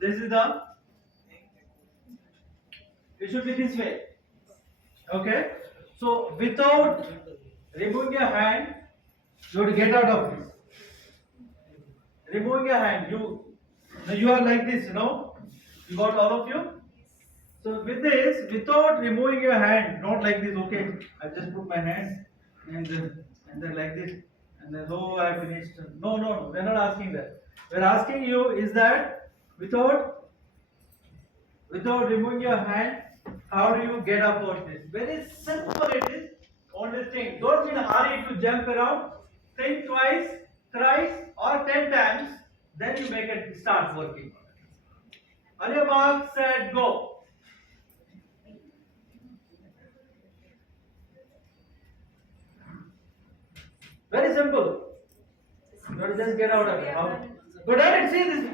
This is the. It should be this way. Okay. So without removing your hand, you would get out of this. Removing your hand, you are like this, you know. You got all of you. So with this, without removing your hand, not like this. Okay, I just put my hand and then like this, and then oh I finished. No, no, no. We're not asking that. We're asking you is that without removing your hand, how do you get up on this? Very simple it is. Only thing. Don't be in a hurry to jump around. Think twice, thrice, or 10 times. Then you make it start working. On your mark, set, go. Very simple. You have to just get out of it. How? Go down and see this.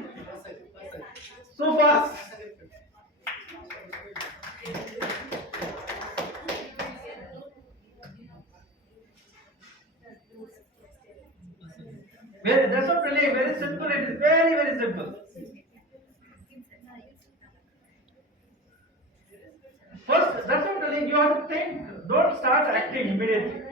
So fast. That's not really very simple. It is very, very simple. First, that's not really. You have to think. Don't start acting immediately.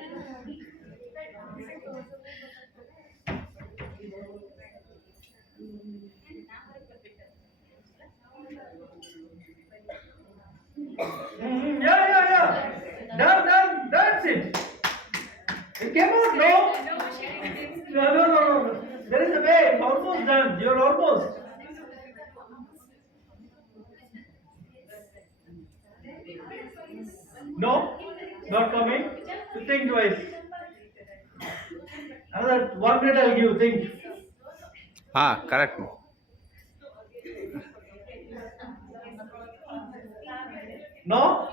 Yeah, yeah, yeah. Done, done. That's it. It came out, no? No, no, no, no. There is a way. It's almost done. You're almost. No, not coming. You think twice. Another 1 minute I'll give. Think. Correct. No?